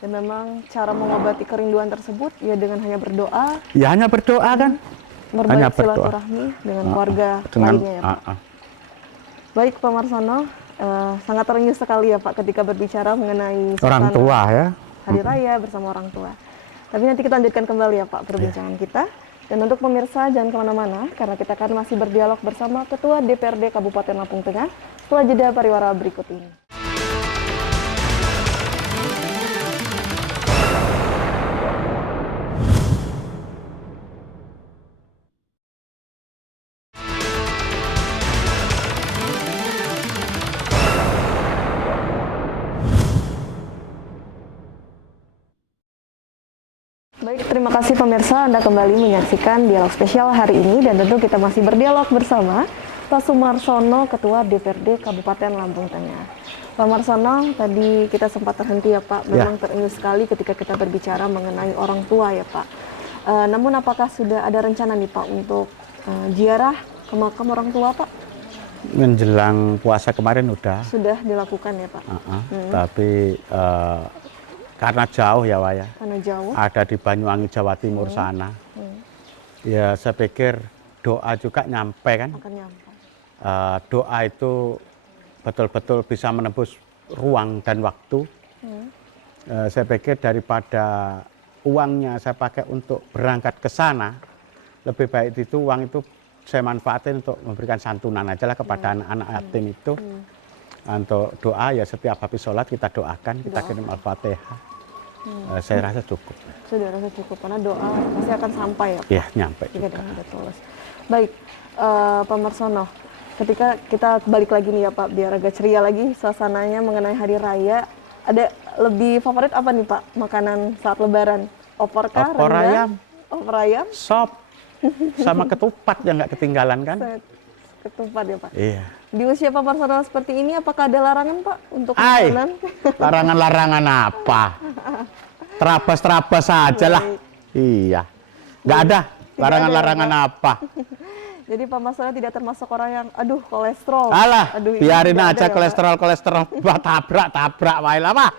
Dan memang cara mengobati kerinduan tersebut ya dengan hanya berdoa. Ya hanya berdoa kan. Hanya silaturahmi dengan keluarga lainnya ya Pak. Baik Pak Marsono, sangat terenyuh sekali ya Pak ketika berbicara mengenai orang tua ya. Hari Raya bersama orang tua. Tapi nanti kita lanjutkan kembali ya Pak perbincangan kita. Dan untuk pemirsa jangan kemana-mana karena kita akan masih berdialog bersama Ketua DPRD Kabupaten Lampung Tengah setelah jeda pariwara berikut ini. Baik, terima kasih pemirsa, Anda kembali menyaksikan dialog spesial hari ini dan tentu kita masih berdialog bersama Pak Sumarsono, Ketua DPRD Kabupaten Lampung Tengah. Pak Marsono, tadi kita sempat terhenti ya Pak, memang terenyuh sekali ketika kita berbicara mengenai orang tua ya Pak. Namun apakah sudah ada rencana nih Pak untuk ziarah ke makam orang tua Pak? Menjelang puasa kemarin udah. Sudah dilakukan ya Pak? Tapi karena jauh ya Waya, karena jauh. Ada di Banyuwangi Jawa Timur sana. Ya saya pikir doa juga nyampe kan. Akan nyampe. Doa itu betul-betul bisa menembus ruang dan waktu. Saya pikir daripada uangnya saya pakai untuk berangkat ke sana, lebih baik itu uang itu saya manfaatin untuk memberikan santunan aja lah kepada anak-anak yatim itu. Untuk doa ya setiap habis sholat kita doakan, kita kirim Al-Fatihah. Saya rasa cukup. Sudah rasa cukup karena doa pasti akan sampai ya Pak? Iya, nyampe. Jika dengan tulus. Baik, Pak Marsono, ketika kita balik lagi nih ya Pak, biar agak ceria lagi suasananya mengenai Hari Raya, ada lebih favorit apa nih Pak makanan saat Lebaran? Opor kah? Opor ayam. Opor ayam? Sop. Sama ketupat yang nggak ketinggalan kan? Ketupat ya Pak? Iya. Di usia Pak Marsono seperti ini, apakah ada larangan Pak untuk makanan? Larangan-larangan apa? Terabas-terabas saja lah. Iya. Nggak ada larangan-larangan apa. Jadi Pak Marsono tidak termasuk orang yang, aduh kolesterol. Alah, aduh, biarin aja ya, kolesterol, tabrak wae lah Pak.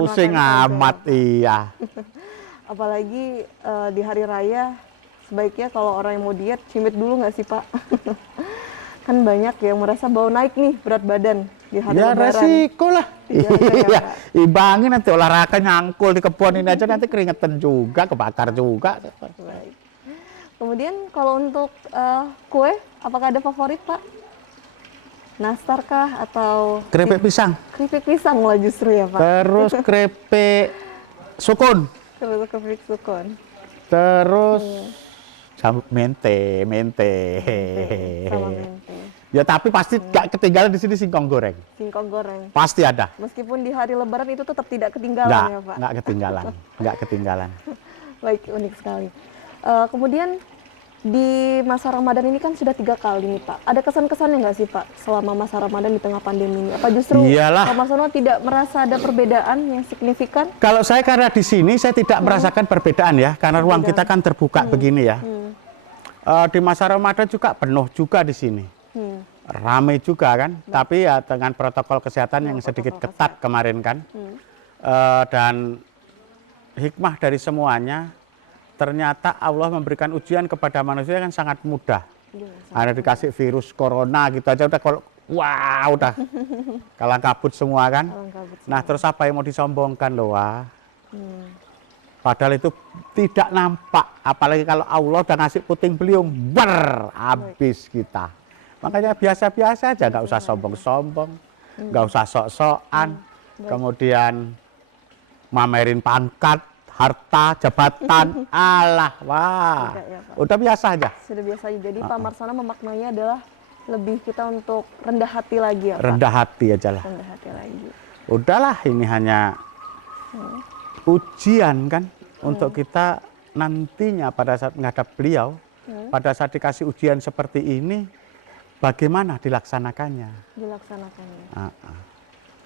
Pusing amat, iya. Apalagi di Hari Raya, sebaiknya kalau orang yang mau diet, cimit dulu nggak sih Pak? Kan banyak yang merasa bahwa naik nih berat badan di hari Lebaran. Ya resiko lah. Iya, imbangin nanti olahraga nyangkul di kebun ini aja nanti keringetan juga, kebakar juga. Baik. Kemudian kalau untuk kue, apakah ada favorit Pak? Nastar kah atau keripik pisang? Keripik pisang lah justru ya Pak. Terus keripik sukun. Terus keripik sukun. Terus mente. Sama mente. Ya tapi pasti gak ketinggalan di sini singkong goreng. Singkong goreng. Pasti ada. Meskipun di hari Lebaran itu tetap tidak ketinggalan ya Pak. Nggak ketinggalan, nggak ketinggalan. Baik, unik sekali. Kemudian di masa Ramadan ini kan sudah 3 kali nih Pak. Ada kesan-kesannya nggak sih Pak selama masa Ramadan di tengah pandemi ini? Apa justru Pak Marsono tidak merasa ada perbedaan yang signifikan? Kalau saya karena di sini saya tidak merasakan perbedaan ya, karena ruang kita kan terbuka begini ya. Di masa Ramadan juga penuh juga di sini. Ramai juga kan, tapi ya dengan protokol kesehatan yang sedikit ketat kemarin kan. Dan hikmah dari semuanya, ternyata Allah memberikan ujian kepada manusia kan sangat mudah. Ada dikasih virus corona gitu aja udah udah kalang kabut semua kan. Nah terus apa yang mau disombongkan loh wah. Padahal itu tidak nampak, apalagi kalau Allah udah ngasih puting beliung, habis kita. Makanya biasa-biasa aja, nggak usah sombong-sombong, nggak usah sok-sokan, kemudian mamerin pangkat, harta, jabatan, alah, wah, udah biasa aja. Sudah biasa aja. Jadi Pak Marsono memaknainya adalah lebih kita untuk rendah hati lagi ya Pak? Rendah hati aja lah. Rendah hati lagi. Udahlah, ini hanya ujian kan untuk kita nantinya pada saat menghadap beliau, pada saat dikasih ujian seperti ini, bagaimana dilaksanakannya.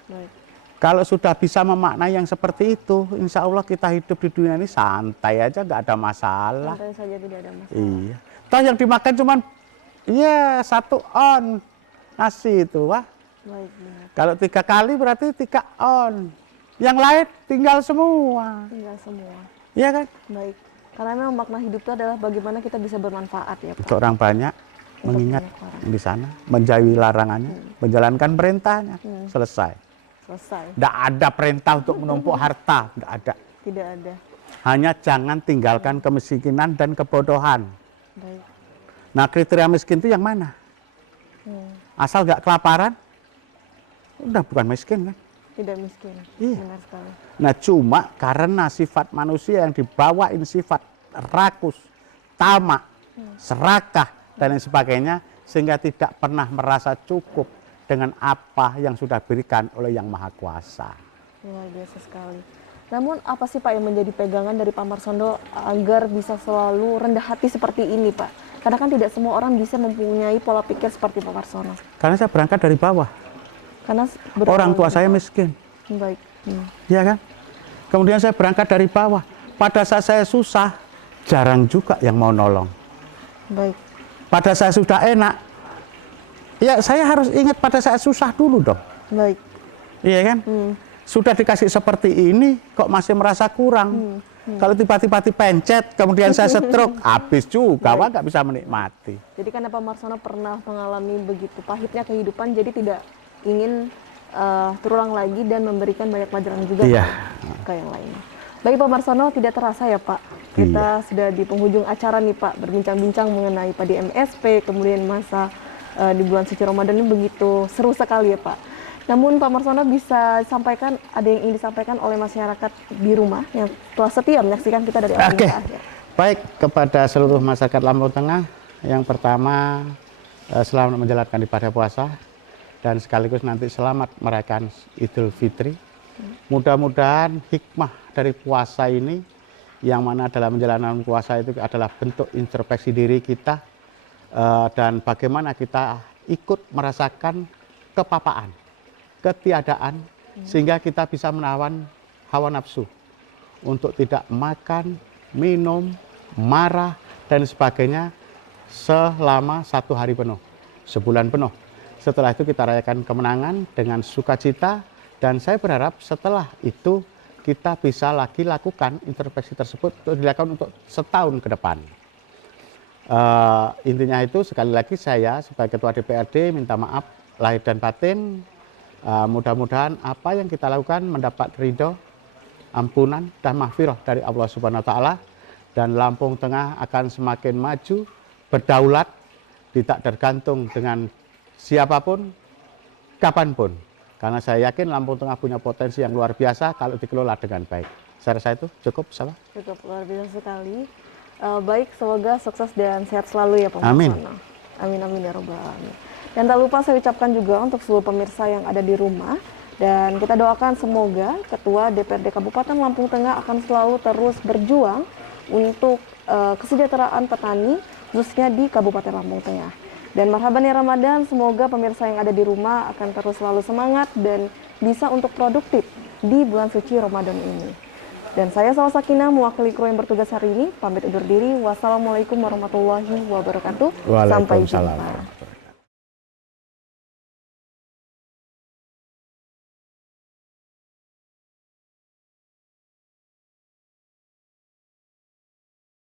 Baik. Kalau sudah bisa memaknai yang seperti itu, insya Allah kita hidup di dunia ini santai aja, nggak ada masalah. Santai saja, tidak ada masalah. Iya. Toh yang dimakan cuman ya 1 on nasi itu, wah. Baik, benar. Kalau 3 kali berarti 3 on. Yang lain tinggal semua. Tinggal semua. Iya kan? Baik. Karena memang makna hidup itu adalah bagaimana kita bisa bermanfaat ya Pak. Untuk orang banyak, mengingat di sana, menjauhi larangannya, menjalankan perintahnya, selesai. Tidak ada perintah untuk menumpuk harta, tidak ada. Tidak ada. Hanya jangan tinggalkan kemiskinan dan kebodohan. Baik. Nah, kriteria miskin itu yang mana? Asal nggak kelaparan, udah bukan miskin kan? Tidak miskin. Iya. Benar sekali. Nah, cuma karena sifat manusia yang dibawain sifat rakus, tamak, serakah, dan lain sebagainya, sehingga tidak pernah merasa cukup dengan apa yang sudah diberikan oleh Yang Maha Kuasa. Luar biasa sekali. Namun apa sih Pak yang menjadi pegangan dari Pak Marsono agar bisa selalu rendah hati seperti ini Pak? Karena kan tidak semua orang bisa mempunyai pola pikir seperti Pak Marsono. Karena saya berangkat dari bawah. Karena orang tua saya miskin. Baik. Iya kan? Kemudian saya berangkat dari bawah. Pada saat saya susah, jarang juga yang mau nolong. Baik. Pada saat sudah enak, ya saya harus ingat pada saat susah dulu dong. Baik. Iya kan? Sudah dikasih seperti ini, kok masih merasa kurang. Kalau tiba-tiba dipencet, kemudian saya stroke, habis juga, Wah, nggak bisa menikmati. Jadi karena Pak Marsono pernah mengalami begitu pahitnya kehidupan, jadi tidak ingin terulang lagi dan memberikan banyak pelajaran juga ke yang lainnya. Baik Pak Marsono, tidak terasa ya Pak, kita sudah di penghujung acara nih Pak, berbincang-bincang mengenai Padi MSP, kemudian masa di bulan suci Ramadan ini begitu seru sekali ya Pak. Namun Pak Marsono bisa sampaikan, ada yang ingin disampaikan oleh masyarakat di rumah yang telah setia menyaksikan kita dari awal hingga akhir. Baik, kepada seluruh masyarakat Lampung Tengah, yang pertama selamat menjalankan ibadah puasa dan sekaligus nanti selamat merayakan Idul Fitri. Mudah-mudahan hikmah dari puasa ini, yang mana dalam menjalankan puasa itu adalah bentuk introspeksi diri kita dan bagaimana kita ikut merasakan kepapaan, ketiadaan, sehingga kita bisa menawan hawa nafsu untuk tidak makan, minum, marah, dan sebagainya selama 1 hari penuh, sebulan penuh. Setelah itu kita rayakan kemenangan dengan sukacita, dan saya berharap setelah itu kita bisa lagi lakukan introspeksi tersebut dilakukan untuk setahun ke depan. Intinya itu, sekali lagi saya sebagai Ketua DPRD minta maaf lahir dan batin. Mudah-mudahan apa yang kita lakukan mendapat ridho, ampunan, dan mahfirah dari Allah Subhanahu wa Ta'ala, dan Lampung Tengah akan semakin maju, berdaulat, tidak tergantung dengan siapapun, kapanpun. Karena saya yakin Lampung Tengah punya potensi yang luar biasa kalau dikelola dengan baik. Saya rasa itu cukup, salah. Cukup luar biasa sekali. Baik, semoga sukses dan sehat selalu ya Pak Marsono. Amin, amin ya Rabbal alamin. Dan tak lupa saya ucapkan juga untuk seluruh pemirsa yang ada di rumah, dan kita doakan semoga Ketua DPRD Kabupaten Lampung Tengah akan selalu terus berjuang untuk kesejahteraan petani, khususnya di Kabupaten Lampung Tengah. Dan marhaban ya Ramadan, semoga pemirsa yang ada di rumah akan terus selalu semangat dan bisa untuk produktif di bulan suci Ramadan ini. Dan saya Salwa Sakinah, mewakili kru yang bertugas hari ini, pamit undur diri. Wassalamualaikum warahmatullahi wabarakatuh. Sampai jumpa.